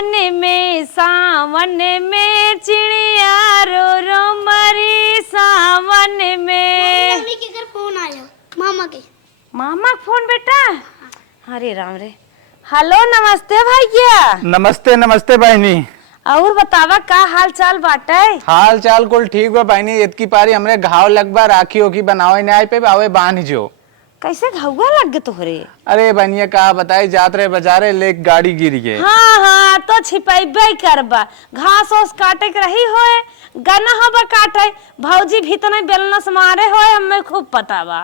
सावन में चिड़िया रो रो मरी सावन में। मम्मी के घर फोन आया, मामा के। मामा फोन बेटा? अरे राम रे। हेलो नमस्ते भैया। नमस्ते नमस्ते बहनी। और बतावा का हाल चाल बाटे? हाल चाल कुल ठीक बा बहनी। इतकी पारी हमरे घाव लगबा, राखी ओखी बनावे न आए पे आवे बांध जो। कैसे घावा लग गए तोहरे? अरे बनिया का बताई, जात रहे बाजारे ले गाड़ी गिर गए। हाँ तो छिपैबे करबा, घास ओस काटे के रही होए, गन्ना होबा काटे, भौजी भी तो नहीं बेलनस मारे होए, हमें खूब पता बा।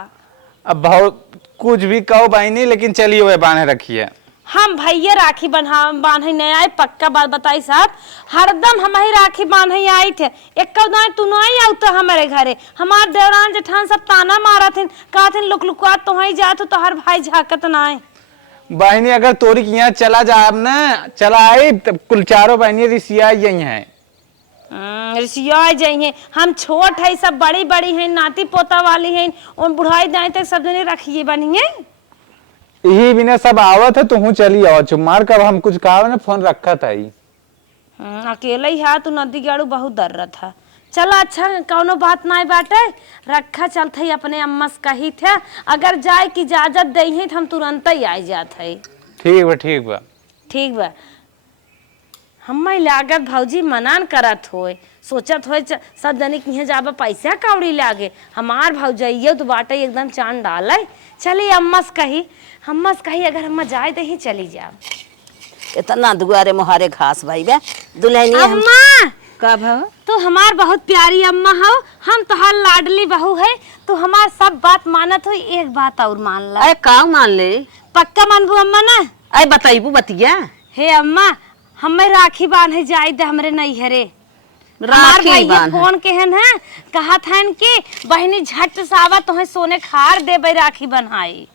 अब बहुत कुछ भी कहो बहनी, लेकिन चलिए वे बांधे रखिए। हम भैया राखी बांधे नहीं आए, पक्का बात बताई साहब। हरदम हम ही राखी बांधे आई थे। एक तू नहीं आउ तो हमारे घरे हमार देवरान जेठान सब ताना मारा थे, कहा थे लुक लुकवा तो ही जा तो हर भाई झाकत ना है। बहनी अगर तोरी की यहाँ चला जाए ना, चला आई तब कुल चारों बहनी रिसिया यही है। रिसिया जाइए, हम छोट है सब बड़ी बड़ी है, नाती पोता वाली है, उन बुढ़ाई जाए तक सब जने रखिए बनिए। यही बिना सब आवत है, तू चली आओ चुमार। कब हम कुछ कहा ना, फोन रखा था ही। अकेले ही है, तू नदी गाड़ू बहुत डर रहा था। चला अच्छा कौनो बात नहीं बाटे, रखा चलते ही अपने अम्मा से कही थे, अगर जाए की इजाजत दे है तो हम तुरंत ही आ जाते। ठीक बा ठीक बा ठीक बा। हम लागत भौजी मनान करत होए, सोचत होए सब जने किहे जाबा पैसा कौड़ी लागे, हमार भौजाइयो तो बाटे एकदम चांद डाले। चली अम्मा से कही अगर अम्मा जाए तो ही चली जाओ। इतना दुआरे मुहारे घास भाई बे दुल्हनी अम्मा का भाव तो हमार बहुत प्यारी अम्मा हो, हम तोहार लाडली बहू है, तो हमार सब बात मानत हो। एक बात और मान ला। अरे का मान ले? पक्का मानबू अम्मा ना? अरे बताइबू बतिया। हे अम्मा हमें राखी बांधे जाए दे हमरे नैहरे। राखी भैया फोन केहन है, कहा था कि बहनी झट सावा तुम्हें सोने खार दे राखी बनाई।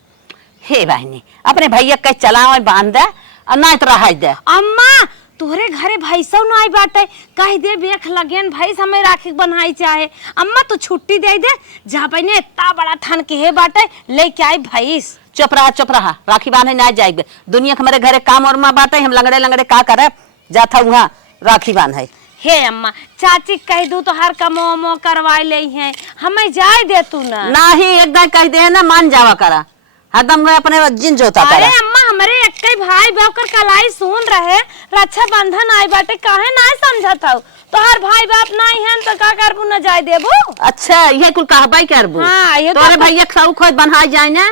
हे बहनी अपने भैया कह चला बांध दे और ना तो रह दे। अम्मा तोहरे घरे भैंसो नहीं बाटे, कह दे बेख लगेन भैंस हमें राखी बनाई चाहे। अम्मा तू छुट्टी दे दे, जा बहने इतना बड़ा थन के है बाटे लेके आई भैंस। चुप रहा, राखी बांधे ना जाए। दुनिया के हमारे घरे काम और माँ बाटे, हम लंगड़े लंगड़े का करे जाता वहाँ राखी बांधे। हे अम्मा चाची कह दू तो हर कमो करवाई ले हैं, हमें जाए दे तू ना। नहीं एकदम कह दे ना, मान जावा करा हरदम अपने जिन जोता करा। अरे अम्मा हमारे एक भाई बाप कलाई सुन रहे, रक्षा बंधन आई बाटे, काहे ना समझत हो? तो हर भाई बाप नहीं है तो का करबू न जाए देबू? अच्छा ये कुल कहबाई करबू? हाँ, ये तोरे भैया सौ खोद बना जाए ना,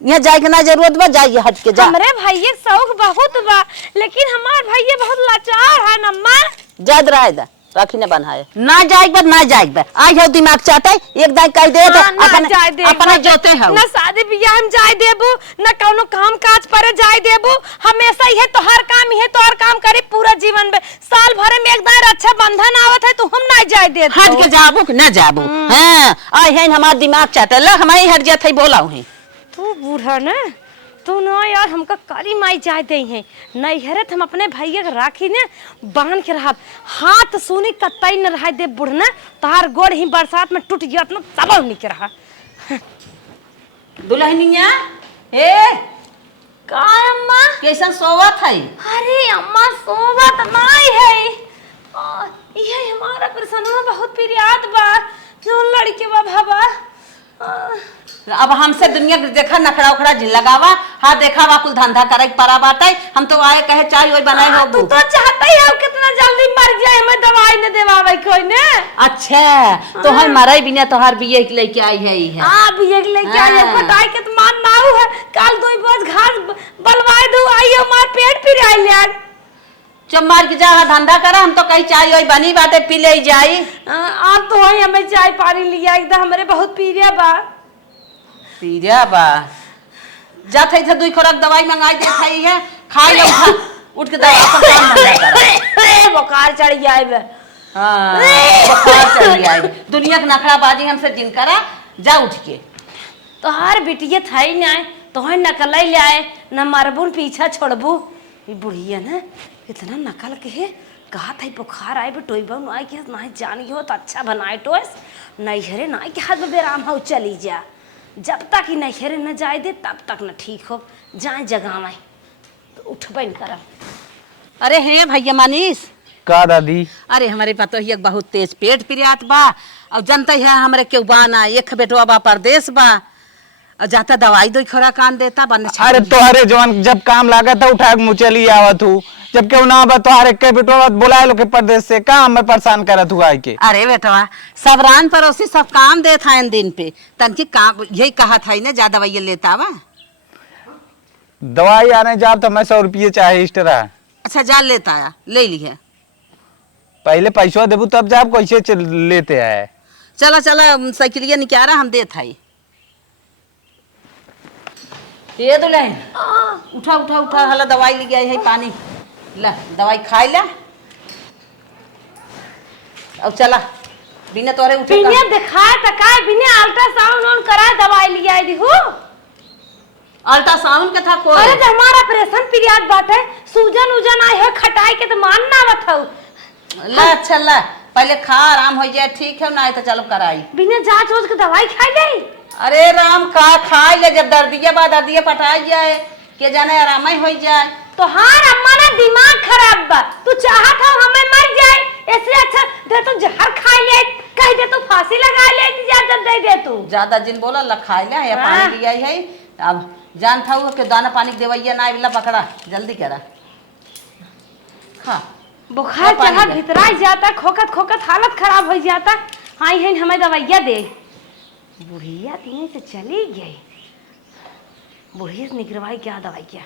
यहाँ जाए के ना जरूरत बा, जाइए हट के जा। हमरे भैया शौक बहुत बा, लेकिन हमार भैया बहुत लाचार है अम्मा। जाद रहा था राखी न बनाए ना जाएगा ना जाएगा। आज हो दिमाग चाहते एक दाई कह दे अपना जोते हो ना शादी ब्याह हम जाए देबू ना कौनो काम काज पर जाए देबू। हमेशा ही है तो हर काम ही है तो हर काम करे पूरा जीवन में, साल भर में एक दाई रक्षा बंधन आवत है तो हम ना जाए दे। हट के जाबू कि न जाबू? हां आई है हमार दिमाग चाहते ल हमारी हट जात है बोला हूं। तू बूढ़ा ना तू ना यार, हमका करी माई चाह दे हैं नहीं हरत, हम अपने भैया के राखी ने बांध के रहा, हाथ सुनी कतई न रहा दे बुढ़ना, तार गोड़ ही बरसात में टूट गया ना तब नहीं के रहा। दुल्हनिया ए का अम्मा कैसन सोवत है? अरे अम्मा सोवत नहीं है, ये हमारा प्रसन्ना बहुत प्रियात बा, जो लड़के बा भाबा। अब हमसे दुनिया देखा नखड़ा उखड़ा जिन लगावा, हाँ देखा वा कुल धंधा करे परा बाटे, हम तो आए कहे चाय वही बनाए हो। तू तो चाहता ही हो कितना जल्दी मर जाए, हमें दवाई न देवावे कोई ने। अच्छा तो हम मरे बिना तोहार बिये के लेके आई है। हां बिये के लेके आई है, कटाई के तो मान नाऊ है, काल दो बोझ घास बलवाए दू आई हमार पेट फिर आई यार। जब मार के जा धंधा करा, हम तो कहीं चाय वही बनी बाटे पी ले जाई। आप तो वही हमें चाय पानी लिया एकदम, हमारे बहुत पीरिया बा जात है दुई खोराक दवाई मंगाई दे खाई है, खाई लो उठ के दवा पर काम धंधा करा। बुखार चढ़ जाए बे। हां बुखार चढ़ जाए, दुनिया के नखरा बाजी हमसे जिन करा, जा उठ के। तो हर बिटिया थाई ना तो है नकल ले आए न मरबुन पीछा छोड़बू। ये बुढ़िया ना इतना नकल के है, कहा था बुखार आए बे टोई बहु आई के ना जानी हो तो अच्छा बनाए टोस नहीं हरे ना के हाथ में बेराम हो चली जा, जब तक ही नहीं हरे न जाए दे तब तक न ठीक हो जाए जगह में तो उठबे न कर। अरे हे भैया मनीष, का दादी? अरे हमारे पास तो ही बहुत तेज पेट पिरियात बा और जनता है हमरे क्यों बाना एक बेटवा बा परदेश बा और जाता दवाई दो खरा कान देता बन अरे तोहरे जवान जब काम लागत है उठा के मुँह चली आवत हूँ, जब क्यों ना बा तोहरे के बेटवा बुलाए लो के परदेश से का हमें परेशान करत हुआ के। अरे बेटवा सब रान पड़ोसी सब काम देता है दिन पे तन की काम यही कहा था ना ज्यादा दवाई लेता वा। दवाई आने जाब तो मैं 100 रुपये चाहे एक्स्ट्रा। अच्छा जा लेता आया ले ली है। पहले पैसा देबू तब जाब कैसे लेते आए। चला चला साइकिलिया निकाला हम देत है। ये दुल्हन उठा उठा उठा हला दवाई ले गया है पानी ला दवाई खाई ला अब चला बिना तोरे उठे बिना दिखाए त का बिना अल्ट्रासाउंड ऑन कराए दवाई लिया आई हो। अल्ट्रासाउंड के था कोई। अरे जब हमारा ऑपरेशन पीरियड बाटे सूजन उजन आए है खटाई के तो मानना मत हो। ला अच्छा ला पहले खा आराम हो जाए ठीक है ना तो चलो कराई बिना जांच वाच के दवाई खाई ले। अरे राम का खाई ले जब दर्दिया बा दर्दिया पटाई जाए के जाने आराम ही हो जाए। तो हार अम्मा ना दिमाग खराब बा तू चाहत हो हमें मर जाए ऐसे अच्छा दे तू जहर खा ले कह दे तू फांसी लगा ले इजाजत दे दे तू। ज्यादा जिन बोला ला खाई ले या पानी लिया है अब जान था कि दाना पानी देवैया ना बिल्ला पकड़ा जल्दी करा खा बुखार चढ़ा भितराई जाता खोखत खोखत हालत खराब हो जाता। हाँ है हमें दवाइया दे। बुढ़िया तीन से चली गई बुढ़िया से निकलवाई क्या दवाई क्या।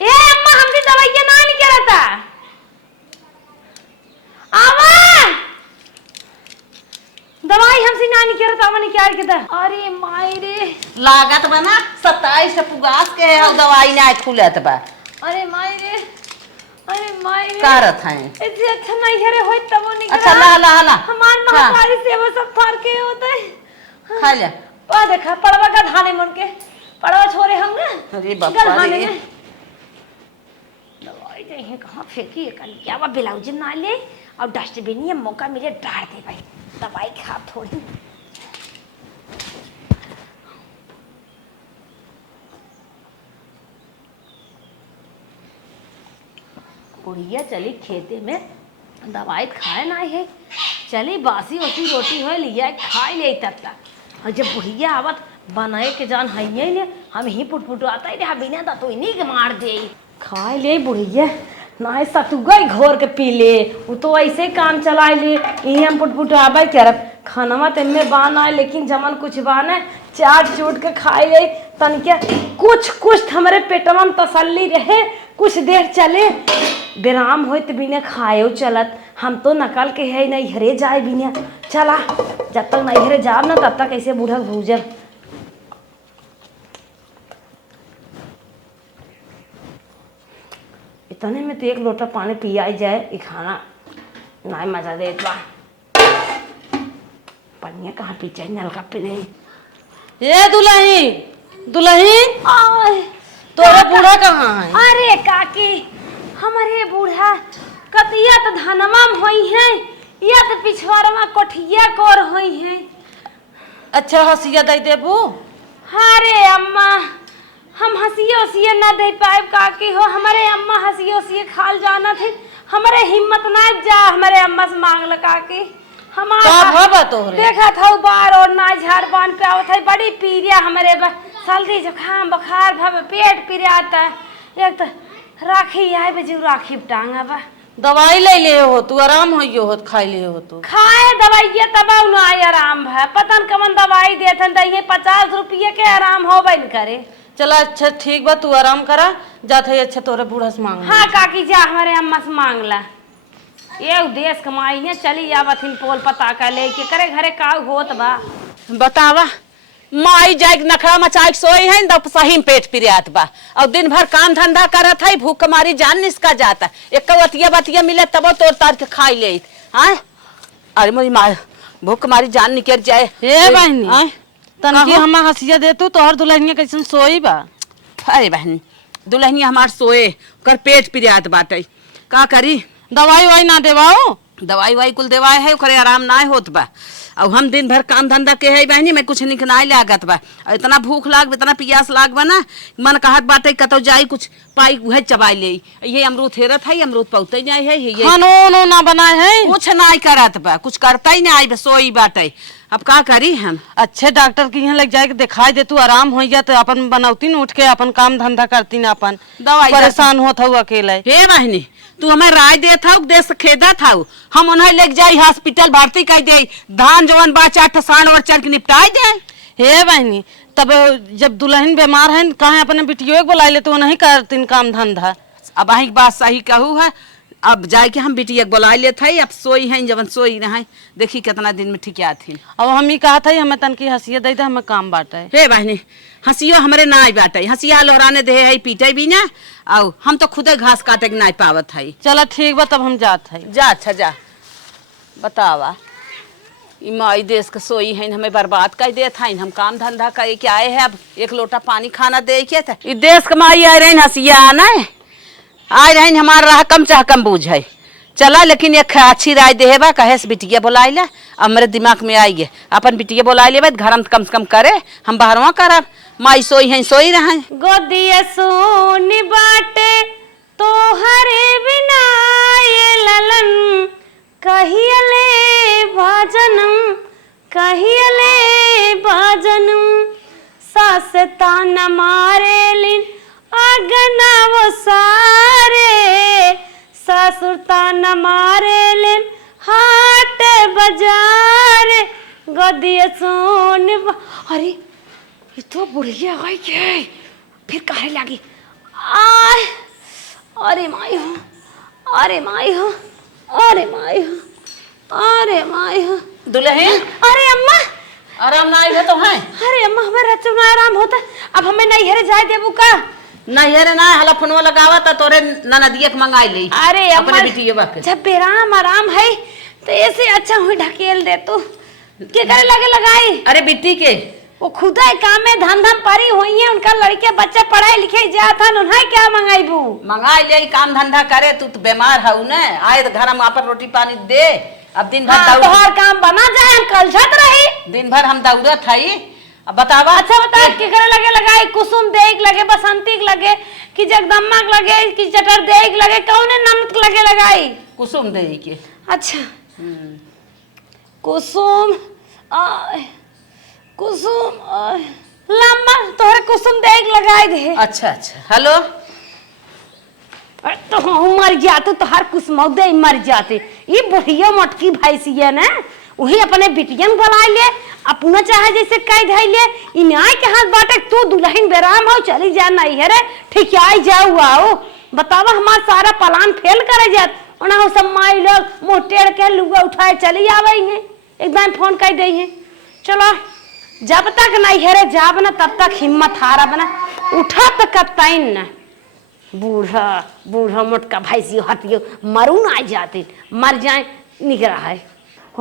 ए अम्मा हमसे दवाइया ना निकलता आवा दवाई हमसे ना निकलता आवा निकाल के दे। अरे माई रे लागत बना 27 से पुगास के है दवाई ना खुलत बा। अरे माई रे अरे माई रे कारत है इससे अच्छा नहीं हरे होई तब वो निकला। अच्छा ला ला ला हमार महामारी से वो सब फार के होता है। खा ले पा देखा पड़वा का धाने मन के पड़वा छोरे हम ना। अरे बापा रे दवाई दे है कहां फेंकी है कल क्या बा ब्लाउज ना ले और डस्टबिन में मौका मिले डाल दे भाई दवाई खा थोड़ी। बुढ़िया चली खेते में दवाई खाए ना है चली बासी ओसी रोटी हो लिया खाई ले तब तक और जब बुढ़िया आवत बनाए के जान है ले हम ही पुटपुट आता ही बिना दा तो इन्हीं के मार दे खाए ले बुढ़िया ना सतुगा घोर के पी ले वो तो ऐसे काम चलाए ले यही हम पुटपुट आबे करब खाना तेमे बान आए लेकिन जमन कुछ बान है चाट चूट के खाए ले तन के कुछ हमारे पेटवा में तसल्ली रहे कुछ देर चले विराम हो तो बिना खाए चलत हम तो नकल के है नहीं हरे जाए बिना चला जब तक नहीं हरे जाब ना तब तक ऐसे बूढ़ा भूजब। इतने में तो एक लोटा पानी पिया जाए ये खाना ना मजा दे बा पनिया कहाँ पीछे नलका पे नहीं। ये दुल्ही दुल्ही तोरा बूढ़ा कहाँ है। अरे काकी हमारे बूढ़ा कतिया तो धनमा में होई है या तो पिछवाड़ा कोठिया कोर होई है। अच्छा हसिया दे देबू। अरे अम्मा हम हंसिए उसिए ना दे पाए काकी हो हमारे अम्मा हंसिए उसिए खाल जाना थे हमारे हिम्मत ना जा हमारे अम्मा से मांग लगा के हमारा देखा था बार और ना झाड़ बांध पे आवत है बड़ी पीरिया हमारे सर्दी जुकाम बुखार भव पेट पिराता है एक तो राखी आए बजू राखी टांगा बा दवाई ले ले हो तू आराम होइयो हो खाई ले हो तू खाए दवाइया तब ना आराम है पतन कमन दवाई देते दही 50 रुपये के आराम हो बन करे। चला अच्छा ठीक बा तू आराम करा जाते अच्छा तोरे बूढ़ा से मांग। हाँ काकी जा हमारे अम्मा से मांग ला ये देश कमाई है चली जावथिन पोल पता का ले के करे घरे का होत बा बतावा माई जाए नखरा मचाई सोई है न सही में पेट पिरियात बा और दिन भर काम धंधा करत है भूख मारी जान निसका जाता एक वतिया बतिया मिले तब तोड़ तार के खाई ले। हाँ अरे मोरी माँ भूख मारी जान निकल जाए। ए बहनी तनकी हम हसिया दे तू तोहर दुल्हनिया कैसन सोई बा। अरे बहन दुल्हनिया हमार सोए कर पेट पिरियात बाटे का करी दवाई वाई ना देवाओ। दवाई वाई कुल देवाए है ओकरे आराम ना होत बा अब हम दिन भर काम धंधा के है बहनी मैं कुछ निकनाई लागत बा और इतना भूख लाग इतना प्यास लाग बा ना मन कहत बाटे कतो जाई कुछ पाई वह चबाई ले ये अमरूद हेरत है अमरूद पौते नहीं है ये खानो ना बनाए है कुछ नहीं करत बा कुछ करता ही नहीं बस सोई बाटे अब का करी हम अच्छे डॉक्टर के यहाँ लग जाए के दिखाई दे तू आराम हो जा तो अपन बनौती न उठ के अपन काम धंधा करती न अपन दवाई परेशान होत हूँ अकेले हे बहनी तू हमें राय देत हऊ देश खेदा था हम उन्हें लेके जाई हॉस्पिटल भर्ती कर दे धान जवन बा 4 साण और चल के निपटाई दे हे बहनी तब जब दुल्हन बीमार है कहाँ अपने बिटियो बुला ले तो नहीं करती काम धंधा अब अही बात सही कहू है अब जाए के हम बिटिया बुला लेते है अब सोई है जवन सोई रहे देखी कितना दिन में ठिकिया थी अब हम ही कहा था हमें तन की हंसिया दे दे हमें काम बांटे हे बहनी हंसियो हमरे ना आई बाटे हंसिया लोहराने दे है पीटे भी ना आओ हम तो खुदे घास काटे के ना पावत है चलो ठीक बा तब हम जात है जा अच्छा जा बतावा माई देश के सोई है हमें बर्बाद कर देत है हम काम धंधा करे के आए हैं अब एक लोटा पानी खाना दे के था इस देश के माई आए रहे हंसिया आना आए रहे हमारा राह कम चाह कम बूझ है चला लेकिन एक अच्छी राय दे बा कहे से बिटिया बुला ले अब मेरे दिमाग में आई है अपन बिटिया बुला ले घर में कम से कम करे हम बाहरवा करब माई सोई है सोई रहे गोदिया सोन बाटे तोहरे बिना ये ललन कहियले भाजनम सास ताना मारे लिन अगना वो सारे ससुर ताना मारे लिन हाट बाजार गोदिया सोन अरे ये तो बुढ़िया गई के फिर काहे लगी आय अरे माई हो अरे माई हो अरे माई हो अरे माई हो दुल्हन अरे अम्मा आराम ना आई तो है अरे अम्मा हमें रचो ना आराम होता अब हमें नहीं हेरे जाए देबू का नहीं अरे ना हला फोनवा लगावा त तोरे ननदिया के मंगाई ले अरे अम्मा अपने बिटिया बाके जब बेराम आराम है तो ऐसे अच्छा हुई ढकेल दे तू के करे लगे लगाई अरे बिट्टी के वो खुदा काम में धम परी हुई है उनका लड़के बच्चे पढ़ाई लिखे जाता उन्हें क्या मंगाईबू मंगाई ले काम धंधा करे तू तो बीमार हऊ न आए घर में आपन रोटी पानी दे अब दिन भर हाँ, तोहर काम बना जाए हम कल छत रही दिन भर हम दौड़त हई अब बतावा अच्छा बता के करे लगे लगाई कुसुम देख लगे बसंती के लगे कि जगदम्मा के लगे कि जटर देख लगे कौने नमक लगे लगाई कुसुम दे के अच्छा कुसुम आय कुसुम आय लम्बा तोहरे कुसुम देख लगाई दे अच्छा अच्छा हेलो तो हम मर जाते तो हर कुसुम दे मर जाते ये बुढ़िया मटकी भैंसी है ना वही अपने बिटियन बुला ले अपना चाहे जैसे कह धै ले इनाय के हाथ बाटे तू दुल्हन बेराम हो चली जा नहीं है रे ठीक आई जाऊ आओ बतावा हमारा सारा प्लान फेल करे जात ओना हो सब माई लोग मोटेड़ के लुगा उठाए चली आवे हैं एकदम फोन कर दे हैं चलो जब तक नहीं है रे जाब ना तब तक हिम्मत हारा बना उठा तो कतैन ना बूढ़ा बूढ़ा मोटका भैंसी हटियो मरू ना जाते मर जाए निकरा है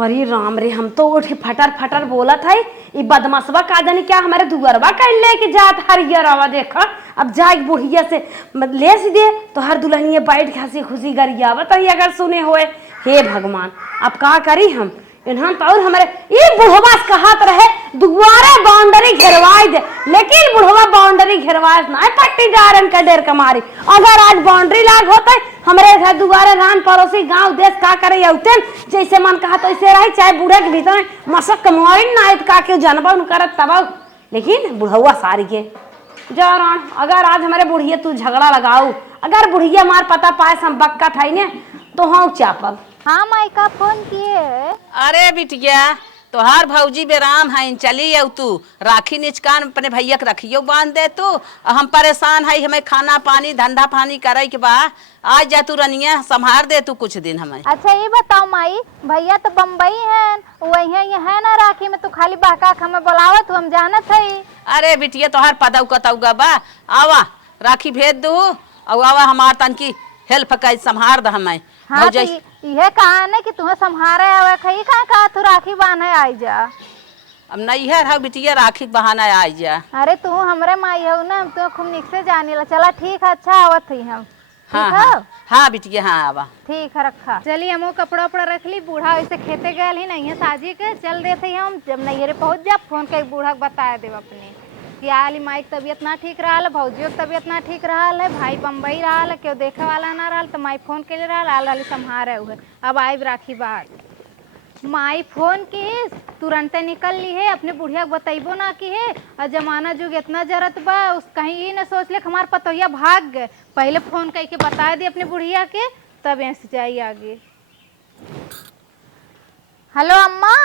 अरे राम रे हम तो उठ के फटर फटर बोला था ये बदमाशवा का जाने क्या हमारे दुगरवा कर ले के जात हरियरवा देखा अब जाए बुढ़िया से ले सी दे तो हर दुल्हनिया बैठ के हंसी खुशी गरिया बताइए अगर सुने होए हे भगवान अब का करी हम इन्हां तो और हमारे ये बुढ़वा कहत रहे दुआरे बाउंड्री घेरवाई दे लेकिन बुढ़वा बाउंड्री घेरवाए ना पट्टीदारन का डेर कमारी अगर आज बाउंड्री लाग होता हमारे घर दुआरे रान पड़ोसी गांव देश का करे उतन जैसे मन कहा तो ऐसे रहे चाहे बूढ़े के भीतर मशक कमाई ना का के जनबन करत तब लेकिन बुढ़वा सारी के जा रान अगर आज हमारे बुढ़िया तू झगड़ा लगाऊ अगर बुढ़िया मार पता पाए संबक्का था ने तो हाँ चापब हाँ माइका फोन किए अरे बिटिया तोहार भौजी बेराम है चली अब तू राखी निचकान अपने भैया के रखियो बांध दे तू हम परेशान है हमें खाना पानी धंधा पानी करे के बा आज जा तू रनिया संभार दे तू कुछ दिन हमें अच्छा ये बताओ माई भैया तो बम्बई है वही है ना राखी में तू खाली बहका हमें बुलावत हम जानत है अरे बिटिया तोहार पदौ कतौगा बा आवा राखी भेज दू और आवा हमार तन की हेल्प कर संभार द हमें हाँ तो यह कहा ना कि तुम्हें संभारे आवे खई कहा तू राखी बांधे आई जा अब नहीं है बिटिया राखी बहाना आई जा अरे तू हमरे माई हो ना हम तो खूब निक से जाने ला चला ठीक है अच्छा आवत थी हम हाँ ठीक है? हाँ हाँ बिटिया हाँ आवा। ठीक है रखा। चलिए हम कपड़ा उपड़ा रख ली। बूढ़ा वैसे खेते गए ही नहीं है साजी के, चल देते हैं हम। जब नैहरे पहुँच जा फोन कर बूढ़ा बता देव अपने कि आली माई के तबीयत ना ठीक रहा, भौजियों के तबीयत ना ठीक रहा है, भाई बम्बई रहा, क्यों देखे वाला ना रहा, तो माई फोन के लिए रहा आल संभारे हुए। अब आई राखी बात माई फोन की तुरंत निकल ली है, अपने बुढ़िया बतैबो ना की है। और जमाना जुग इतना जरूरत बा, उस कहीं ये न सोच ले हमार पतोहिया भाग गए। पहले फोन करके बता दी अपने बुढ़िया के, तब यहाँ से जाइए आगे। हेलो अम्मा।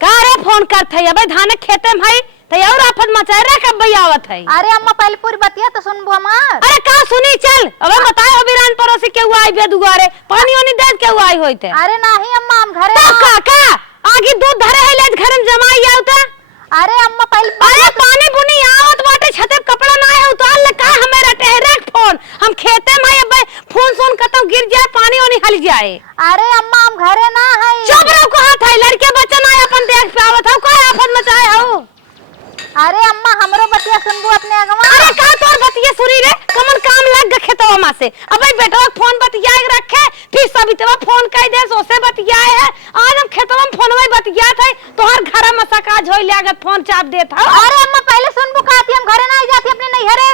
का रे फोन करत है? अबे धान खेते में भाई तो और आफत मचाए रे कब भई आवत है? अरे अम्मा पहले पूरी बतिया तो सुनबो हमार। अरे का सुनी चल अबे बताए अभिरान पड़ोसी के हुआ आई बे दुआरे पानी ओनी दे के हुआ आई होइते। अरे नहीं अम्मा हम घरे तो का आगे दूध धरे है ले घर में जमाई आवता। अरे अम्मा पहले अरे पानी बुनी आवत बाटे छते कपड़ा ना है उतार ले का हमेरा टहरे फोन हम खेते में अबे फोन सोन कतौ गिर जाए पानी ओनी हल जाए। अरे अम्मा हम घरे ना है। चुप रहो कहां था लड़के बच्चा ना अपन देख पे आवत हो कोई आफत मचाए हो। अरे अम्मा हमरो बतिया सुनबो अपने अगवा। अरे का तोर बतिया सुनी रे कमन काम लग ग खेतवा मा से अबे बेटा फोन बतियाए रखे फिर सभी तवा फोन कह दे सोसे बतियाए है। आज हम खेतवा में फोन में बतिया थे तोहर घर में सकाज होई लागत फोन चाप देत हो। अरे अम्मा पहले सुनबो खाती हम घरे ना आई जाती अपने नैहरे।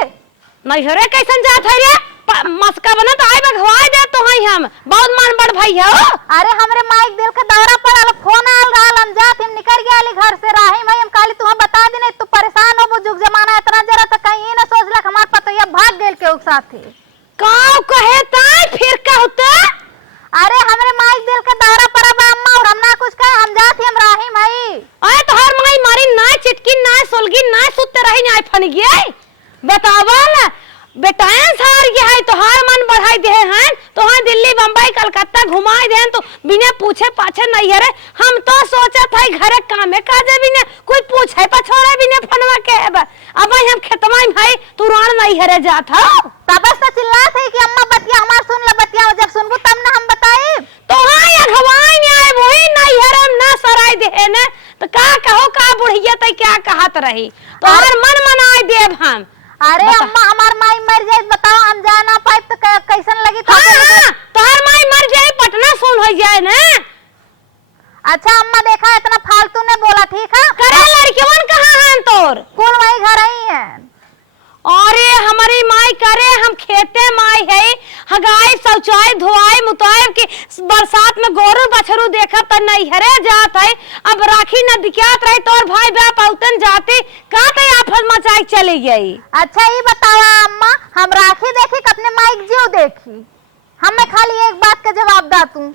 नैहरे कैसन जात है रे मस्का बना तो आए बघवाई दे तो हई हम बहुत मान बड़ भाई हो। अरे हमरे माइक दिल के दौरा पड़ल फोन आल रहल हम जात हम निकल गए घर से राही भाई हम काली तुम्हें बता दी नहीं तू परेशान हो वो जुग जमाना इतना जरा तो कहीं ना सोच लक हमार पतोया भाग गेल के उक साथे काऊ कहे ताई फिर का होता। अरे हमरे माइक दिल के दौरा पड़ल अम्मा और हम ना कुछ कहे हम जात हम राही भाई। अरे तोहर माई मारी ना चिटकी ना सोलगी ना सुते रही ना फन गई बतावल बेटाएं सार के है तोहार मन बढ़ाई दे हैं तोहार दिल्ली बम्बई कलकत्ता घुमाई दे तो बिना पूछे पाछे नहीं है। हम तो सोचा था घरे कामे काजे बिना कोई पूछे पछोड़े बिना फनवा के अब हम खेतवा में भाई तू राण नहीं हरे जात हो। तब से चिल्लात है कि अम्मा बतिया हमार सुन ले बतिया जब सुनबो तब ना हम बताए। तो हां अगवाई ने आए वही नहीं हरे ना सराय दे ने तो का कहो का बुढ़िया त क्या कहत रही तोहार मन मनाई देव हम। अरे अम्मा हमार माई मर जाए बताओ हम जा ना पाए तो कैसन लगी तो तोहर माई मर जाए पटना सुन हो जाए ना। अच्छा अम्मा देखा इतना फालतू ने बोला ठीक है। करे लड़कियन कहां हैं तोर कौन वही घर आई है। अरे हमारी माई करे हम खेते माई है हगाई शौचाई धोआई मुताई की बरसात में गोरू बछरू देखा तो नहीं हरे जात है। अब राखी न दिखात रही तोर भाई बाप औतन जाती का ते आफत मचाई चली गई। अच्छा ये बतावा अम्मा हम राखी देखी अपने माइक जियो देखी हमें खाली एक बात का जवाब दा तू।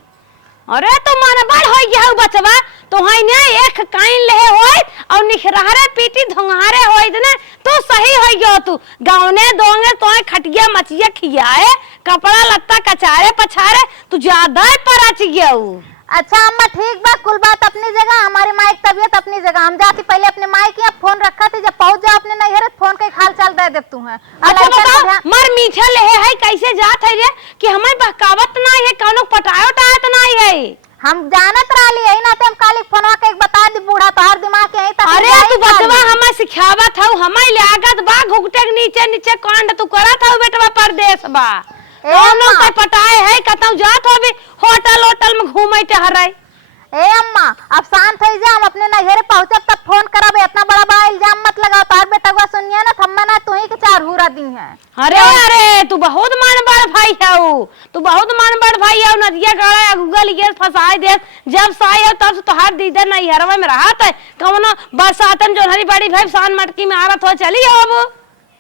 अरे तो मन बड़ हो गया बचवा तो है ने एक काइन ले होय और निखरारे पीटी धुंगारे होय ना तो सही हो गयो तू गावने दोंगे तो खटिया मचिया खियाए कपड़ा लत्ता कचारे पछारे तू ज्यादा परच गयो। अच्छा अम्मा ठीक बा कुल बात अपनी जगह हमारी माई की तबीयत अपनी जगह हम जाती पहले अपने माई की फोन रखा थी जब पहुंच जाओ अपने नैहरे फोन के हाल चाल दे दे तू है। अच्छा बताओ मर मीठा ले है कैसे जात है रे कि हमें बहकावत ना है कौनो पटायो टायत ना है। हम जानत रहली यही ना हम काली फोनवा के बता दी बूढ़ा तोहर दिमाग के यही अरे तू बचवा हमें सिखावत हऊ हमें लागत बा घुघटे के नीचे नीचे कांड तू करत हऊ बेटवा परदेश बा कोनो कोई पटाए है कतौ जात हो भी होटल होटल में घूमे टहरे। ए अम्मा अब शांत हो जा हम अपने नैहरे पहुंचब तब फोन करब इतना बड़ा बड़ा इल्जाम मत लगाओ तार बेटवा सुनिए ना थम्मा ना तू ही के चार हुरा दी है। अरे अरे तू बहुत मान बड़ भाई हऊ तू बहुत मान बड़ भाई हऊ नदिया गड़ा गूगल ये फसाई दे जब साई हो तब तोहार दीदे नहीं हरवा में रहत है कौनो बरसातन जो हरी बड़ी भाई सान मटकी में आरत हो चली अब।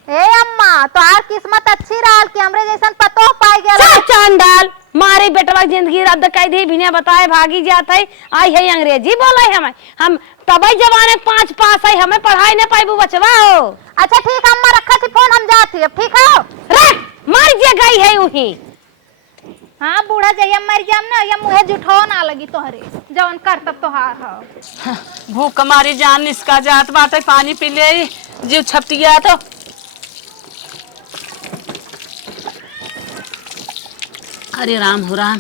ए अम्मा तोहार किस्मत अच्छी रहल कि हमरे जैसन पतो पाई गया चांडाल मारे बेटवा जिंदगी रद्द कर दी बिना बताए भागी जात है आई है अंग्रेजी बोला है हमें हम तबई जमाने 5 पास है हमें पढ़ाई न पाइबू बचवा हो। अच्छा ठीक अम्मा रखा थी फोन हम जाती अब ठीक है रे मर जे गई है उही। हाँ बूढ़ा जइया मर जाम ना या मुहे जुठो ना लगी तोहरे जवन कर तब तोहार हो। भूख हमारी जान निसका जात बाटे पानी पी ले जीव छपटिया तो अरे राम हो राम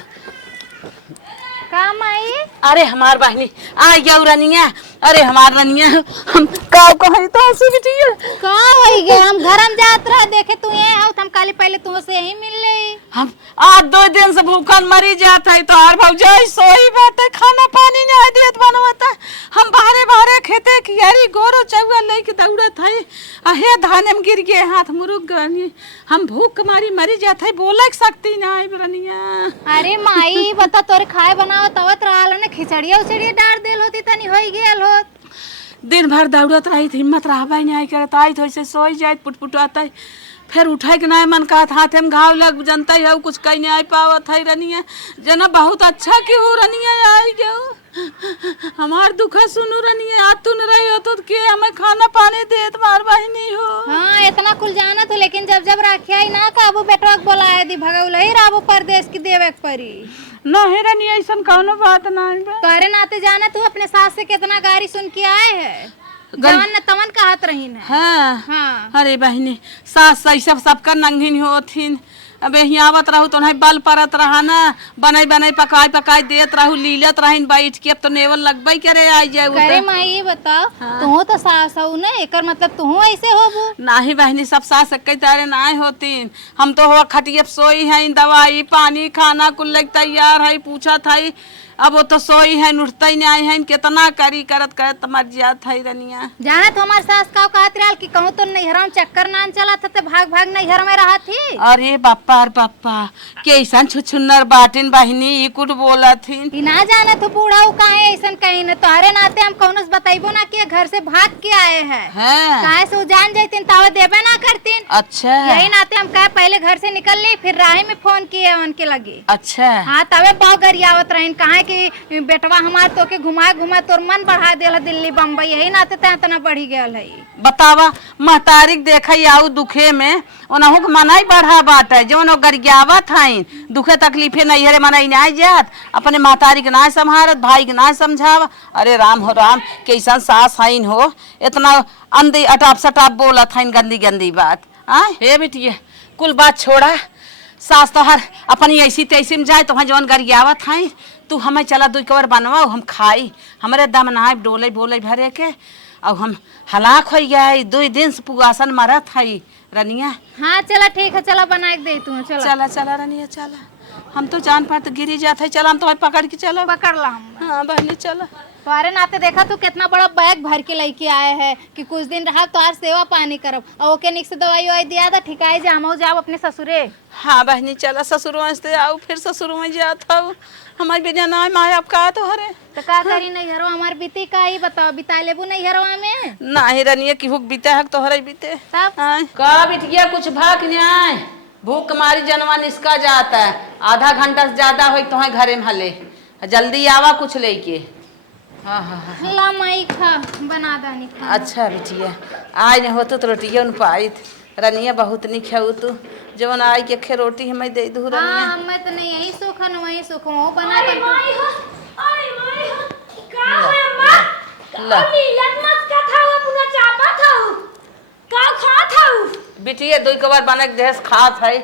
काम आई। अरे हमार बहनी आ गया रनिया अरे हमार रनिया हम काव कहे तो हंसी बिटिया कहां होई गए हम घर में जात रह देखे तू ये आओ हम काले पहले तुमसे यही मिल ले। हम आज 2 दिन से भूखन मरी जाता है तो हर भौजाई सोई बात है, खाना पानी नहीं देत बनवाता। हम बाहरे बाहरे खेते की यारी गोरो चौवा लेके दौड़त है, अहे धान में गिर गए हाथ मुरुक गए, हम भूख मारी मरी जात है, बोले सकती नहीं बरनिया। अरे माई बता तोरे खाए बनाओ तवत रहल ने खिचड़िया उचड़िया डाल देल होती तनी होई गेल होत। दिन भर दौड़त रही हिम्मत रहबे नहीं करत, आई तो ऐसे सोई जाए पुटपुटाता है, फिर उठाए के नहीं मन कहत, हाथे में घाव लग जनता है, कुछ कहीं नहीं आई पावत है रनिया। जना बहुत अच्छा की हो रनिया आई गयो, हमार दुखा सुनू रनिया। आज तू न रही हो तो के हमें खाना पानी देत मार बहिनी हो। हाँ इतना कुल जाना तो, लेकिन जब जब राखिया ही ना काबू बेटवा के बोलाए दी भगौल ही राबू परदेश की देवे के परी। नहीं रनिया ऐसा कौनो बात नहीं बा। तोरे नाते जाना तू अपने सास से कितना गारी सुन के आए है, जवन न तवन कहत रही है। हाँ हाँ अरे बहनी सास सब सबका नंगिन होथिन, अबे यहाँ आवत रहू तो नहीं बल परत रहा ना, बनाई बनाई पकाई पकाई देत रहू, लीलत रहीन बैठ के, अब तो नेवल लगबे करे आई जाए। करे माई बताओ तू तो सास हो ना, एकर मतलब तू ऐसे होबू? नाही बहनी सब सास कई तारे नाय होतीन, हम तो हो खटिया सोई है, दवाई पानी खाना कुल लग तैयार है, पूछा था अब वो तो सोई है, उठते नहीं है, कितना करी करत करत मर जात है रनिया। जाना तो हमार सास का कहत रहल कि कहूँ तो नैहरा में चक्कर नान चला था तो भाग भाग नैहर में रहा थी। अरे बापा अरे बापा कैसन छुछुन्नर बाटिन बहिनी ई कुछ बोला थी। ना जाना तो बूढ़ा काहे ऐसा कहीं न, तोहरे नाते हम कौन बताइबो ना कि घर से भाग के आए हैं। काहे से जान जातीन तावे देबे ना करतीन। अच्छा यही नाते हम कहे पहले घर से निकल ली, फिर राह में फोन किए उनके लगे। अच्छा हाँ तवे बहुत गरियावत रहीन, कहा कि बेटवा हमार तो के घुमा घुमा तोर मन बढ़ा देला दिल्ली बम्बई, यही नाते तना बढ़ी गयल है। बतावा महतारिक देखई आऊ दुखे में ओनहु के मनाई बढ़ा बाटे, जौन गरियावत हईन दुखे तकलीफे नहीं हरे मनाई नहीं जात, अपने महतारी के ना संभारत, भाई के ना समझावा। अरे राम हो राम कैसन सास हईन हो, इतना अंधी अटाप सटाप बोलत हईन गंदी गंदी बात। हे बेटिए कुल बात छोड़ा, सास तो हर अपनी ऐसी तैसी में जाए, तो जौन गरियावत हई तू हमें चला 2 कवर बनवाओ, हम खाई, हमारे दम ना डोले बोले भरे के, अब हम हलाक हो गए, 2 दिन से पुगासन मरत हई रनिया। हाँ चला ठीक है, चला बना के दे तू। चला चला चला रनिया चला, हम तो जान पार तो गिरी जाते है, चला हम तो पकड़ के चला। पकड़ ला हम। हाँ बहनी चला। तुम्हारे नाते देखा तू कितना बड़ा बैग भर के लेके आए हैं कि कुछ दिन रहा तो सेवा पानी करब, और ओके निक से दवाई ववाई दिया था, ठिकाई जामो जाओ अपने ससुरे। हाँ बहनी चला, ससुरों से आओ फिर ससुरों में जाता हूँ, हमारे बिना ना माए अब का तो हरे तो का करी नहीं हरो हमार बीती का ही बताओ, बिता लेबू नहीं हरवा में ना ही रनिया की भूख बीते है तो हरे बीते तब का बिटिया कुछ भाग न्याय भूख मारी जनवा निस्का जाता है, आधा घंटा से ज्यादा हो तो है घरे में हले, जल्दी आवा कुछ लेके। हाँ हाँ हाँ ला माई खा बना दानी खा। अच्छा बिटिया आज नहीं होतो तो रोटिया उन पाई रनिया बहुत नहीं खाऊ तू, जवन आई के खे रोटी हमें दे दू रनिया। हाँ हमें तो नहीं यही सुख है वही सुख वो बना कर माई हो का हो अम्मा ला नीलत मत का थाऊ अपना चापा थाऊ का खा थाऊ बिटिया 2 कबार बना के देस खात है,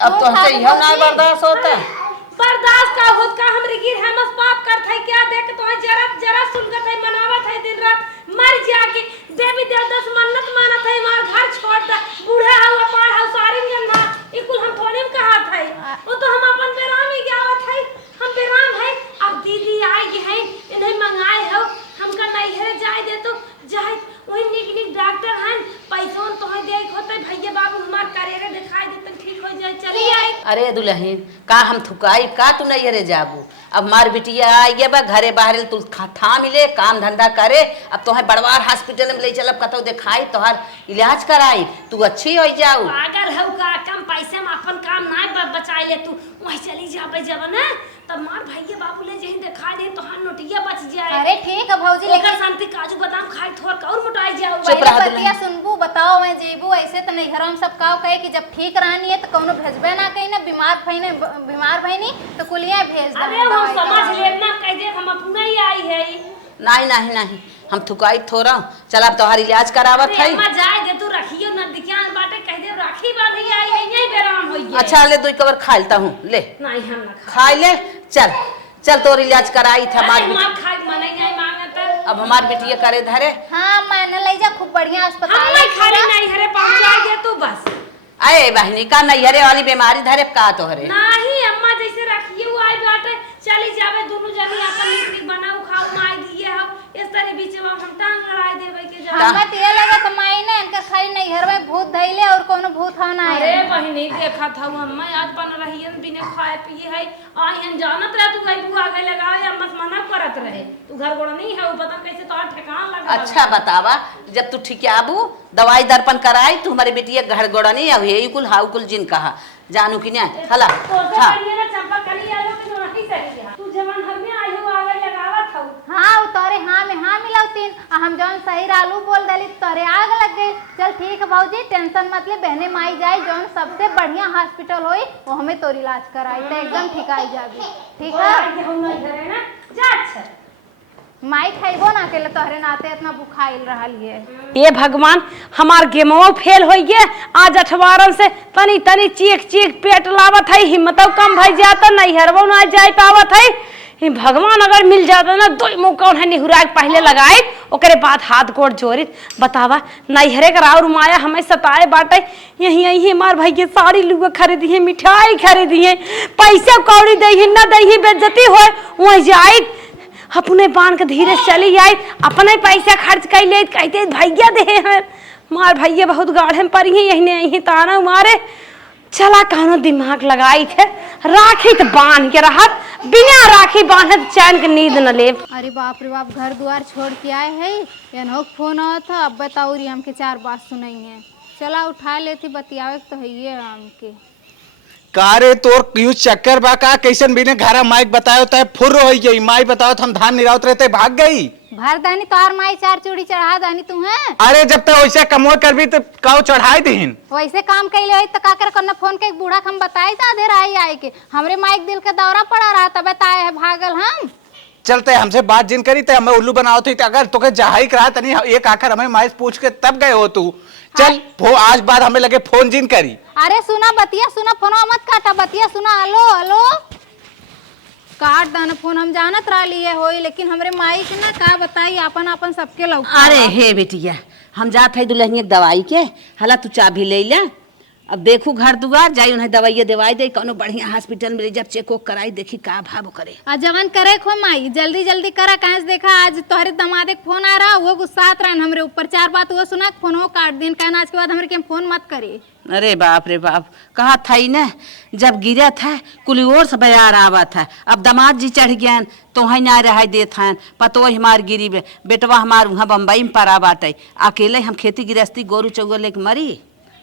अब तो हमसे यह ना बर्दाश्त होता है। बर्दाश्त का होत का हमरे गिर हमस पाप करत है, क्या देख तो है जरा जरा सुनगत है, मनावत है दिन रात, मर जाके देवी देव 10 मन्नत मानत है, मार घर छोड़ दा बूढ़ा हुआ पाड़ हौ सारी जन्मा ई कुल हम थोड़े में कहत है, वो तो हम अपन बेराम ही गावत है, हम बेराम है। अब दीदी आई है इन्हें मंगाए हो, हमका नहीं है जाए दे तो जाए वही निक निक डॉक्टर हैं, पैसा तो है दे होते भैया बाबू हमार करेरे दिखाई देते ठीक हो जाए चली आई। अरे दुल्हन का हम थुकाई का तू नहीं अरे जाबू, अब मार बिटिया आई गया बा घरे बाहर तू था मिले काम धंधा करे, अब तो है बड़वार हॉस्पिटल में ले चलब कतो दिखाई तोहर इलाज कराई, तू अच्छी हो जाऊ। पागल हो का कम पैसे में अपन काम ना बचाई ले, तू वही चली जाबे जब ना तब मार भैया बाबू ले जहीं दिखा दे तो हां नोटिया बच जाए। अरे ठीक है भौजी लेकर शांति काजू बादाम खाए थोड़ का और मोटाई जाओ। पहले पतिया सुनबू बताओ मैं जेबू ऐसे तो नहीं घरों में सब काव कहे कि जब ठीक रहनी है तो कौनो भेजबे ना कहीं ना बीमार भईनी तो कुलिया भेज दे। अरे हम समझ लेना कह दे हम अपना ही आई है। नहीं नहीं नहीं हम थुकाई थोड़ा चल अब तोहार इलाज करावत है। अम्मा जाए दे तू रखियो नदिया बाटे कह दे राखी बांधी आई है यही बेराम होई है। अच्छा ले 2 कवर खा लेता हूँ ले। नहीं हम ना खा ले चल चल तोर इलाज कराई था मार खाए मने नहीं मांगत अब हमार बिटिया करे धरे। हां मैंने ले जा खूब बढ़िया अस्पताल हम नहीं खाली नहीं हरे पहुंचा दे तू बस अरे बहनी का नैहरे वाली बीमारी धरे का तोहरे नहीं अम्मा जैसे रखिए वो आई बाटे चली जावे दोनों जनी आकर लिट्टी बनाऊ खाऊ माई दिए हो इस तरह बीच में हम टांग लड़ाई देवे के जा हमें तो ये लगा तो माई ने इनके खाली नैहर में भूत धैले और कोनो भूत हो ना अरे बहिनी देखा था अम्मा आज बन रही है बिना खाए पिए है आयन जानत रहे तू गई बुआ गई लगा या मत मना करत रहे तू घर गोड़ नहीं है वो पता कैसे तो ठेकान लगा अच्छा बतावा जब तू ठीक आबू दवाई दर्पण कराई तू हमारे बेटिया घर गोड़ा नहीं अब यही कुल हाउ कुल जिन कहा जानू कि नहीं हला तो से करिए ना चंपा कली आलो कि नहीं सही तू जवान घर में आई हो आगे लगावत हो हाँ उतारे हाँ में हाँ मिलावतीन हम जौन सही आलू बोल दली तोरे आग लग गई चल ठीक है भाजी टेंशन मत ले बहने माई जाए जौन सबसे बढ़िया हॉस्पिटल होई वो हमें तोर इलाज कराई तो एकदम ठीक आई जाबी ठीक है हम नहीं घरे ना जा अच्छा माई खाइबो ना अकेले तोहरे नाते इतना भूखाइल रहल है ये भगवान हमार गेमो फेल हो गए आज अठवारन से तनी तनी चीख चीख पेट लावत है हिम्मत कम भई जाता नहीं हरबो ना जाए पावत है भगवान अगर मिल जाता ना दो मौका उन्हें निहुरा पहले लगाए ओकरे बाद हाथ गोड़ जोड़ी बतावा नहीं हरे कर और माया हमें सताए बाटे यही यही हमार भाई के साड़ी लुआ खरीदी है मिठाई खरीदी है पैसा कौड़ी दही न दही बेइज्जती होए वहीं जाए अपने बांध के धीरे चली आई अपने पैसा खर्च कर ले कहते भैया दे हैं मार भैया बहुत गाढ़े में पड़ी है यही ताना मारे चला कहनो दिमाग लगाई थे राखी तो बांध के रहत बिना राखी बांधे चैन के नींद न ले अरे बाप रे बाप घर द्वार छोड़ के आए है एनहो फोन आया था अब बताओ री हमके 4 बात सुनाई है चला उठा लेती बतियावे तो है ये हमके कारे तोर क्यों चक्कर बा का कैसन बिने घरा माइक बतायो तय फुर हो गई माई बताओ हम धान निरावत रहते भाग गई भर दानी तोहर माई 4 चूड़ी चढ़ा दानी तू है अरे जब तक वैसे कमो करबी तो काऊ चढ़ाई दीन वैसे काम कैले होई त का कर करना फोन के बूढ़ा हम बताई था देर आई आए के हमरे माइक दिल के दौरा पड़ा रहा तब आए है भागल हम चलते हमसे बात जिन करी ते हमें उल्लू बनाओ थी अगर तोके जहाई करा तनी एक आखिर हमें माइस पूछ के तब गए हो तू चल वो आज बाद हमें लगे फोन जिन करी अरे सुना बतिया सुना फोन मत काटा बतिया सुना हेलो हेलो काट दाना फोन हम जानत रह लिए होई लेकिन हमरे माई के ना का बताई अपन अपन सबके लौका अरे हे बेटिया हम जात है दुल्हनिया दवाई के हला तू चाबी ले ले अब देखू घर दुआर जाई उन्हें दवाई दवाई दे कोनो बढ़िया हॉस्पिटल में ले जब चेक कराई देखी का भाव करे आ जवन करे खो माई जल्दी जल्दी करा कहां से देखा आज तोहरे दमादे के फोन आ रहा वो गुस्सात रहा हमरे ऊपर 4 बात वो सुना फोन हो काट दिन कहना आज के बाद हमरे के फोन मत करे अरे बाप रे बाप कहा था ही ना जब गिरा था कुली और से बयार आवा था अब दामाद जी चढ़ गया तो वहीं ना रह देत हैं पतो हमार गिरी बेटवा हमार वहाँ बम्बई में पड़ा बाटे अकेले हम खेती गृहस्थी गोरू चौगो लेके मरी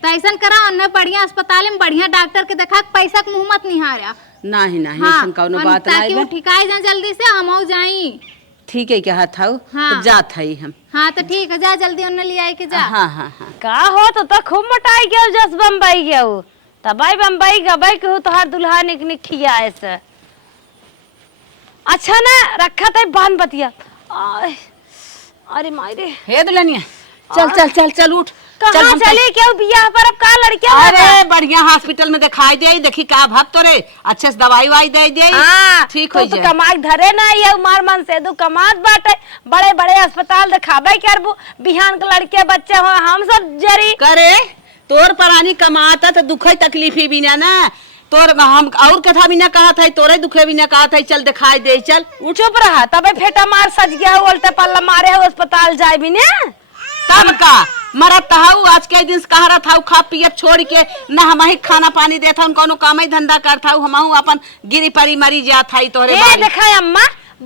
तो ऐसा करा अन्य बढ़िया अस्पताल में बढ़िया डॉक्टर के देखा पैसा के मुंह मत निहारा नहीं नहीं हाँ, ऐसन कौनो बात ताकि वो नहीं ठिकाई जाए जल्दी से हम हो जाई ठीक है क्या था हाँ। तो जात है हम हाँ तो ठीक है जा जल्दी उन्हें ले आई के जा हाँ हाँ हाँ का हो तो खूब मोटाई गयो जस बम्बई गयो तबाई बम्बई गबई के हो तोहार दुल्हा निक निक खिया ऐसे अच्छा ना रखा था बांध बतिया अरे मायरे हे दुल्हनिया चल चल चल चल उठ कहाँ हम चले क्यों बियाह पर अब का लड़कियां अरे बढ़िया हॉस्पिटल में दिखाई दे देखी का भाग तो रे अच्छे से दवाई वाई दे दे ठीक हो तो कमाई धरे ना ये मार मन से दो कमात बाटे बड़े बड़े अस्पताल दिखाबे करबो बिहान के लड़के बच्चे हो हम सब जरी करे तोर परानी कमाता तो दुख तकलीफी भी ना तोर हम और कथा भी ना कहा था तोरे दुखे भी ना कहा था चल दिखाई दे चल चुप रहा तबे फेटा मार सज गया हो उल्टे पल्ला मारे हो अस्पताल जाए भी ने तब का मरत तहाऊ आज के दिन कहा रहा था खा पियब छोड़ के ना हम ही खाना पानी देता उन कोनो काम ही धंधा करता हम अपन गिरी परी मरी जात है तोरे देखा अम्मा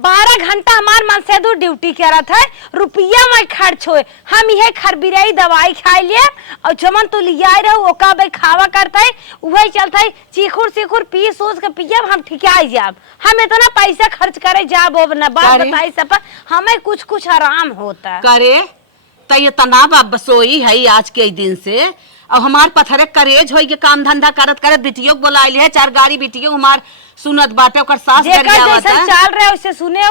12 घंटा हमार मन से दो ड्यूटी करा था रुपया में खर्च होए हम ये खरबिराई दवाई खाई लिए और जमन तू लिया रहो ओका बे खावा करता है वही चलता है चीखुर चीखुर पी सोच के पियब हम ठिकाई जाब हम इतना पैसा खर्च करे जाब ना बात बताई सब हमें कुछ कुछ आराम होता करे तो ये तनाव अब बसोई है आज के दिन से अब हमार पथरे करेज होई के काम धंधा करत करत बिटियो बोला है 4 गाड़ी बिटियो हमार सुनत बाटे ओकर सास कर जावत चल रहे उससे सुने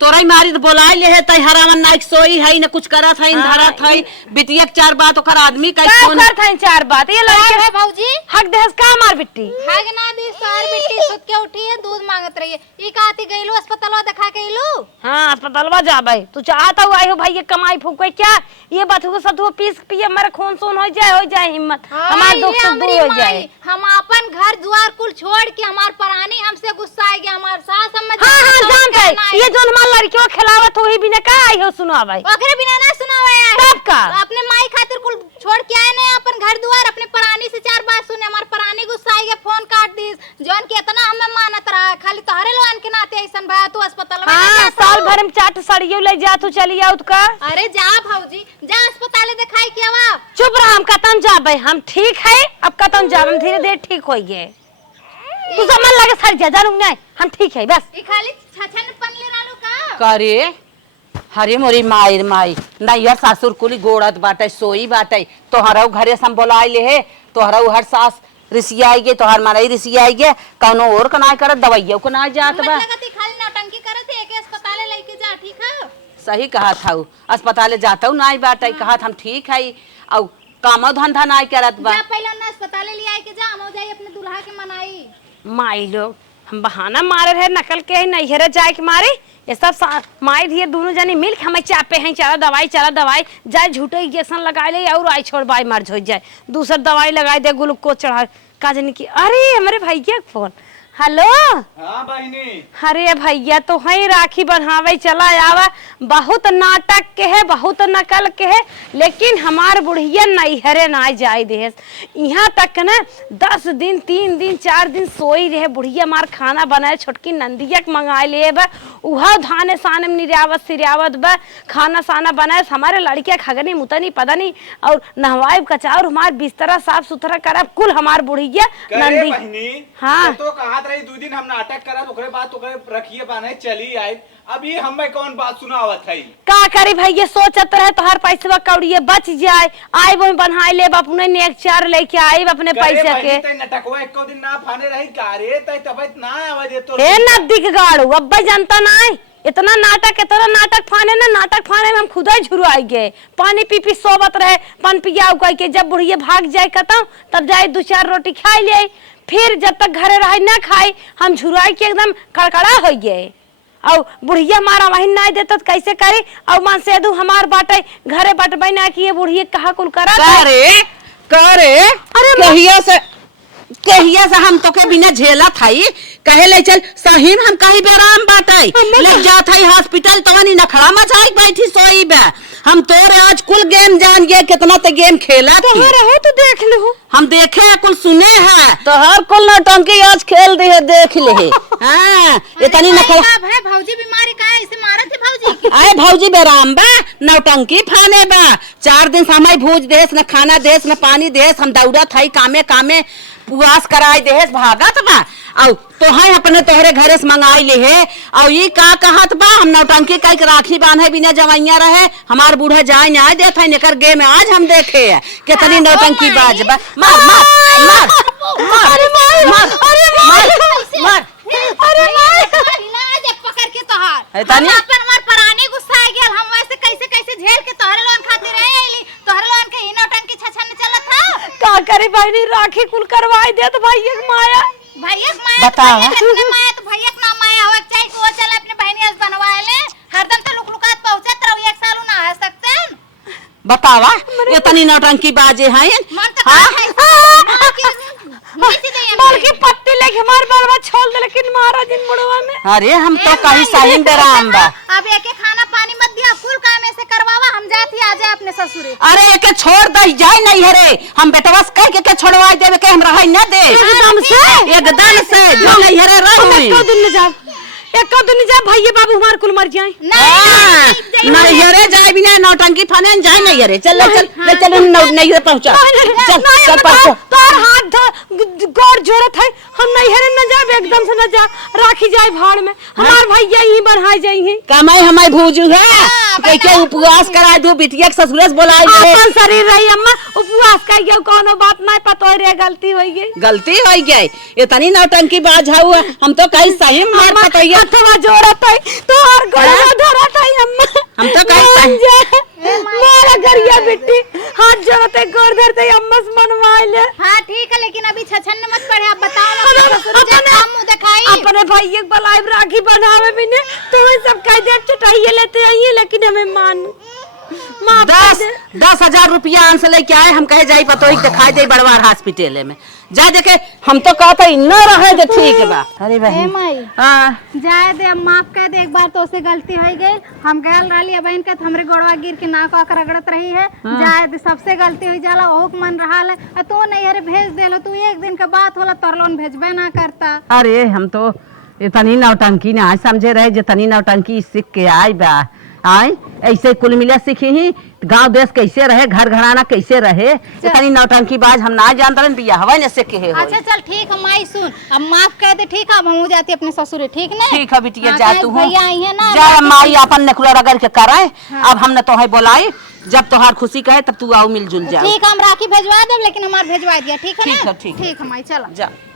तोरा ही मारी तो बोलाए ले है तई हरावन नाइक सोई है न कुछ करत है इन धरत है बिटिया के 4 बात ओकर आदमी का का फोन करत है 4 बात ये लड़के है भौजी हक देहस का मार बिट्टी हाग ना दी सार बेटी सुत के उठी है दूध मांगत रही है ई काती गइलो अस्पतालवा दिखा के इलू। हां अस्पतालवा जाबे तू चाहता हुआ आयो भाई ये कमाई फूक क्या ये बात को सब तो पीस पिए मेरे खून सोन हो जाए हिम्मत हमार दुख से दूर हो जाए। हम अपन घर द्वार कुल छोड़ के हमार परानी हमसे गुस्सा आ गया हमार सास समझ हां जानते ये जोन हमार लड़कियों खिलावत होई बिना का आई हो सुनावे ओकरे बिना ना सुनावे तब का अपने माई खातिर कुल छोड़ के आए ने अपन घर द्वार अपने परानी से 4 बात सुने हमार परानी गुस्सा आ गया फोन काट दी जोन के इतना हमें मानत रहा खाली तोहरे लोगन के नाते ऐसन भया तू अस्पताल में हां साल भर में 4 साड़ियों ले जा तू चली आउत का। अरे जा भौजी जा अस्पताल दिखाई के आवा चुप रह हम कतन जाबे हम ठीक है अब कतन जाब हम धीरे धीरे ठीक होइए तू समझ लगे सर जा जानू नहीं हम ठीक है बस ई खाली छछन पन ले रालू का करे हरे मोरी माई माई ना यार सासुर कुली गोड़त बाटे सोई बाटे तोहरा घरे से हम बोलाए ले है तोहरा हर सास रिसिया आई गे तोहर मारई रिसिया आई गे कौनो और कनाय करत दवाइयों को ना जात बा लगती खाली नौटंकी करत है एक अस्पताल लेके जा ठीक है। सही कहा था अस्पताल जाता हूँ नाई बाटे कहा हम ठीक है औ कामो धंधा नाई करत बा जा पहले ना अस्पताल ले आए के जा हम जाई अपने दूल्हा के मनाई माई लोग हम बहाना मारे रहे नकल के नैहरे जाए के मारे ये सब माई दिए दोनों जने मिल के हमें चापे हैं चला दवाई जाए झूठे इंजेक्शन लगा ले और आई छोड़ बाई मर्ज हो जाए दूसर दवाई लगाई दे ग्लूकोज चढ़ा का जनी की अरे हमारे भैया का फोन हेलो हाँ बहनी अरे भैया तो है राखी बंधावे चला आवा बहुत नाटक के है बहुत नकल के है लेकिन हमार बुढ़िया नैहरे ना जाए दे यहाँ तक ना 10 दिन 3 दिन 4 दिन सोई रहे बुढ़िया मार खाना बनाए छोटकी नंदिया के मंगा ले उहा धाने साने में निर्यावत सिरियावत बा खाना साना बनाए हमारे लड़किया खगनी मुतनी पदनी और नहवाए कचार हमार बिस्तरा साफ सुथरा करब कुल हमार बुढ़िया नंदी हाँ तो कहा रही 2 दिन हम नाटक करब ओकरे बाद ओकरे रखिए बाने चली आए अब ये हमें कौन बात सुनावत है का करी भैया सोचत रहे तोहर पैसा कौड़िए बच जाए आए वो बनाए ले अपने नेक चार लेके आए अपने पैसे के नटकवा एको दिन ना फाने रही कारे तय तबत ना आवे दे तो हे नदी के गाड़ू अब जनता ना इतना नाटक फाने ना नाटक फाने में हम खुदा ही झुरुआई गए पानी पी पी सोबत रहे पान पिया उगाई के जब बुढ़िया भाग जाए कतौ तब जाए 2-4 रोटी खाई ले फिर जब तक घरे रहे ना खाई हम झुरुआई के एकदम कड़कड़ा हो गए और बुढ़िया मारा वही ना देता तो कैसे करे और मान से दू हमार बाटे घरे बटबई ना कि ये बुढ़िया कहा कुल करा करे अरे कहिया से हम तो के बिना झेला थाई कहे ले चल सही हम कहीं बेराम बाटे ले जा थाई हॉस्पिटल तो नहीं नखड़ा मचाई बैठी सोई बे हम तोरे आज कुल गेम जान गए कितना ते गेम खेला थी रहो तो देख लो हम देखे हैं कुल सुने हैं तो हर कुल नौटंकी आज खेल दे है देख ले हां इतनी नखड़ा है भौजी बीमारी का है इसे मारत है भौजी आए भौजी बेराम बा नौटंकी फाने बा 4 दिन समय भूज देस न खाना देस न पानी देस हम दौड़ा थाई कामे कामे पुआस कराई देस भागत बा औ तो है अपने तोहरे घरे से मंगाई ले है और ये का कहत बा हम नौटंकी कई के राखी बांधे बिना जवैया रहे हमार बूढ़ा जाए ना देत है नेकर गे में आज हम देखे है कितनी नौटंकी बाज बा मार मार मार मार मार मार अरे इलाज पकड़ के तोहार तनी अपन हमार परानी गुस्सा आ गेल हम वैसे कैसे कैसे झेल के तोहरे लोन खातिर रहे आइली तोहरे लोन के नौटंकी छछन चलत था का करे बहनी राखी कुल करवाई दे तो भैया माया बताओ माया तो भैया ना माया हो चाहे को चल अपने बहनी से बनवाए ले हरदम तो लुकलुकात पहुंचत रहो 1 साल ना आ सकते बतावा इतनी नौटंकी बाजे हैं मार के पत्ती लेके हमार बालवा छोड़ दे लेकिन मारा दिन बुढ़वा में अरे हम तो कहीं सही बेराम बा अब एके खाना पानी मत दिया कुल काम ऐसे करवावा हम जाती आ जाए अपने ससुरे अरे एके छोड़ दई जाए नहीं हरे हम बेटवा कह के छोड़वा देवे के हम रह न दे एकदम से जो नहीं हरे रह एक दिन जा भैया बाबू हमार कुल मर जाए नहीं हरे जाए बिना नौटंकी फाने जाए नहीं हरे चल चल नहीं हरे पहुंचा चल पहुंचा तोर हाथ गोड़ जोरत है हम नहीं हरे न जाब एकदम से न जा राखी जाए भाड़ में हमार भैया यही बढ़ाई जाई है कमाई हमारी भूजू है कह के उपवास करा दू बिटिया के ससुरे से बोला दे। अपन शरीर रही अम्मा उपवास कर गयो कोनो बात नहीं पतो रे गलती होई गई गलती हो गई इतनी नौटंकी बाज हाउ हम तो कहीं सही मार पतैया हथवा जोड़त है तोहर गला धरत है अम्मा हम तो कहीं सही मारा गरिया बेटी हाथ जोड़त है गोर धरते अम्मा से मनवाइले। हाँ ठीक है, लेकिन अभी छछन मत पड़े। आप बताओ ना ससुर जी काम मुंह दिखाई। अपने भाई बलाई राखी बनावे भी ने तुम्हें सब कह दे चटाइए लेते आइए लेकिन हमें मान 10,000 रुपया आंस लेके आए हम कहे जाई पतो दिखाई दे बड़वार हॉस्पिटल में जा देखे हम तो कहते न रहे दे ठीक बा। अरे ए माई हाँ जाए दे, माफ कर दे, एक बार तो से गलती हो गई। हम गल रही है बहन के हमरे गोड़वा गिर के नाक वाक रगड़त रही है। जाए दे, सबसे गलती हो जाला ओक मन रहा है तो नहीं अरे भेज देलो तू एक दिन के बात होला तरलोन भेजबे ना करता। अरे हम तो इतनी नौटंकी ना समझे रहे जितनी नौटंकी सीख के आई बा आए ऐसे कुल मिला सीखी ही गांव देश कैसे रहे घर घराना कैसे रहे इतनी नौटंकी बाज हम ना जानते रहे बिया हवा ने सीखे है। अच्छा चल ठीक है माई सुन, अब माफ कर दे ठीक है, अब हम जाती अपने ससुर ठीक ना। ठीक है बिटिया जा तू भैया आई है ना जा माई अपन नकुला रगड़ के कराए। अब हमने तोहे बोलाई जब तोहार खुशी कहे तब तू आओ मिलजुल जा। ठीक है हम राखी भेजवा दे, लेकिन हमार भेजवा दिया ठीक है ना। ठीक है ठीक है माई चला जा।